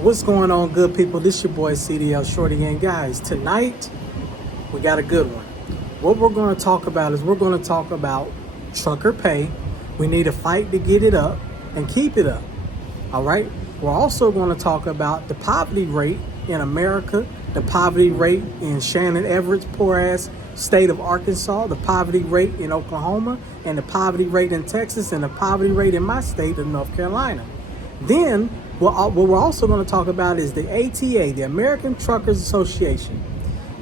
What's going on, good people? This your boy CDL Shorty, and guys, tonight we got a good one. What we're going to talk about is we're going to talk about trucker pay. We need to fight to get it up and keep it up. All right. We're also going to talk about the poverty rate in America, the poverty rate in Shannon Everett's poor ass state of Arkansas, the poverty rate in Oklahoma, and the poverty rate in Texas, and the poverty rate in my state of North Carolina. Then what we're also going to talk about is the ATA, the American Truckers Association.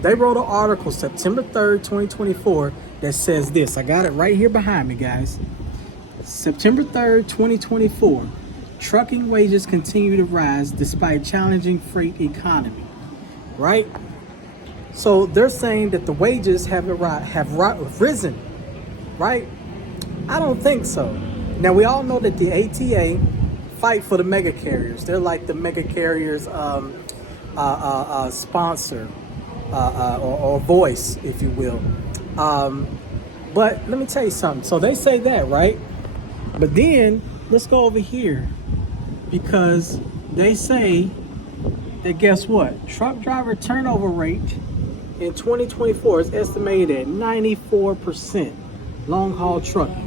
They wrote an article September 3rd, 2024 that says this. I got it right here behind me, guys. September 3rd, 2024. Trucking wages continue to rise despite challenging freight economy. Right? So they're saying that the wages have risen. Right? I don't think so. Now, we all know that the ATA fight for the mega carriers. They're like the mega carriers sponsor or voice, if you will. But let me tell you something. So they say that, right? But then let's go over here, because they say that, guess what? Truck driver turnover rate in 2024 is estimated at 94%, long haul trucking.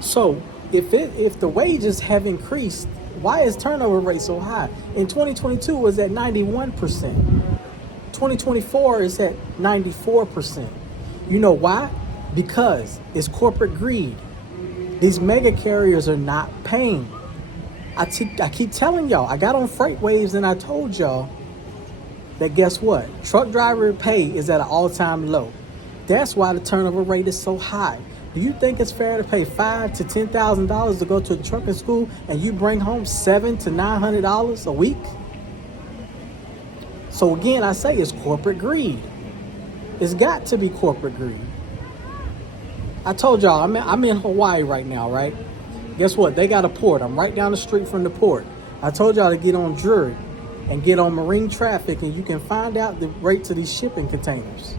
So if the wages have increased, why is turnover rate so high? In 2022 it was at 91%. 2024 is at 94%. You know why? Because it's corporate greed. These mega carriers are not paying. I keep telling y'all, I got on Freight Waves and I told y'all that, guess what? Truck driver pay is at an all-time low. That's why the turnover rate is so high. Do you think it's fair to pay $5,000 to $10,000 to go to a trucking school and you bring home $700 to $900 a week? So again, I say it's corporate greed. It's got to be corporate greed. I told y'all, I'm in Hawaii right now, right? Guess what? They got a port. I'm right down the street from the port. I told y'all to get on Drury and get on marine traffic, and you can find out the rates of these shipping containers.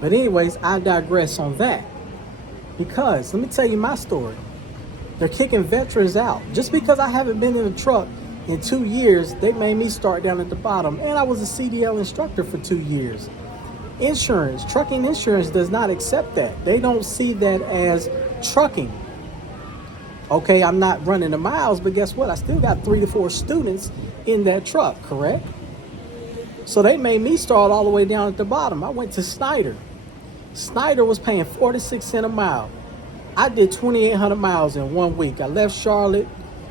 But anyways, I digress on that. Because, let me tell you my story. They're kicking veterans out. Just because I haven't been in a truck in 2 years, they made me start down at the bottom. And I was a CDL instructor for 2 years. Insurance, trucking insurance does not accept that. They don't see that as trucking. Okay, I'm not running the miles, but guess what? I still got 3 to 4 students in that truck, correct? So they made me start all the way down at the bottom. I went to Snyder. Snyder was paying 46 cents a mile. I did 2,800 miles in 1 week. I left Charlotte.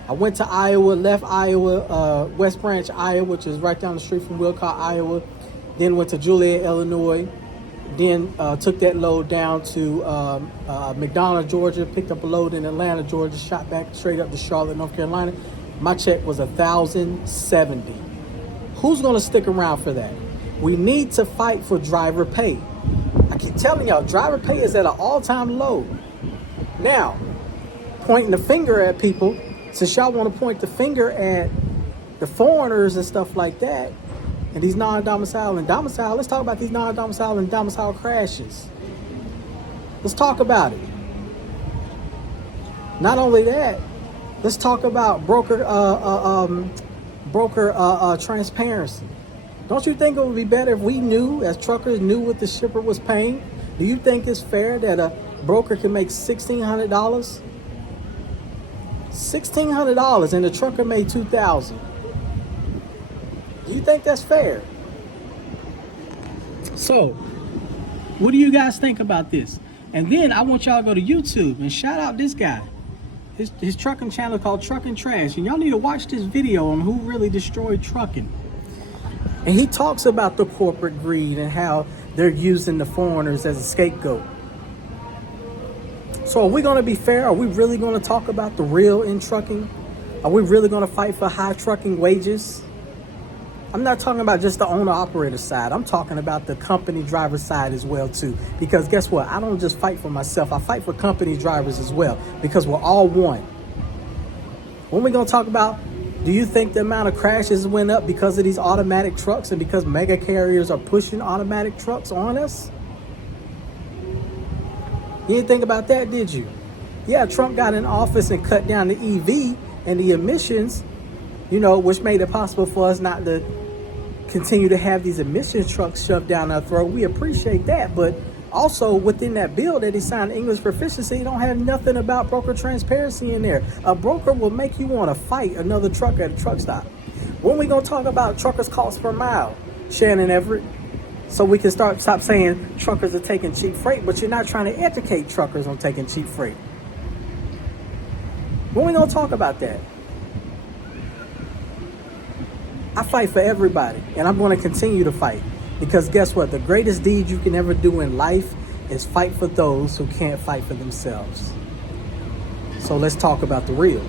I went to Iowa, left Iowa, West Branch, Iowa, which is right down the street from Wilcott, Iowa. Then went to Joliet, Illinois. Then took that load down to McDonough, Georgia. Picked up a load in Atlanta, Georgia. Shot back straight up to Charlotte, North Carolina. My check was $1,070. Who's going to stick around for that? We need to fight for driver pay. I keep telling y'all, driver pay is at an all-time low. Now, pointing the finger at people, since y'all want to point the finger at the foreigners and stuff like that, and these non-domicile and domicile, let's talk about these non-domicile and domicile crashes. Let's talk about it. Not only that, let's talk about broker transparency. Don't you think it would be better if we knew, as truckers, knew what the shipper was paying? Do you think it's fair that a broker can make $1,600? $1,600 and the trucker made $2,000. Do you think that's fair? So, what do you guys think about this? And then I want y'all to go to YouTube and shout out this guy. His trucking channel called Trucking Trash. And y'all need to watch this video on who really destroyed trucking. And he talks about the corporate greed and how they're using the foreigners as a scapegoat. So are we going to be fair? Are we really going to talk about the real in trucking? Are we really going to fight for high trucking wages? I'm not talking about just the owner-operator side. I'm talking about the company driver side as well, too. Because guess what? I don't just fight for myself. I fight for company drivers as well, because we're all one. When we going to talk about, do you think the amount of crashes went up because of these automatic trucks and because mega carriers are pushing automatic trucks on us? You didn't think about that, did you? Yeah, Trump got in office and cut down the EV and the emissions, which made it possible for us not to continue to have these emissions trucks shoved down our throat. We appreciate that, but also within that bill that he signed, English proficiency, he don't have nothing about broker transparency in there. A broker will make you want to fight another trucker at a truck stop. When we gonna talk about truckers' cost per mile, Shannon Everett? So we can stop saying truckers are taking cheap freight, but you're not trying to educate truckers on taking cheap freight. When we gonna talk about that? I fight for everybody, and I'm going to continue to fight, because guess what? The greatest deed you can ever do in life is fight for those who can't fight for themselves. So let's talk about the real.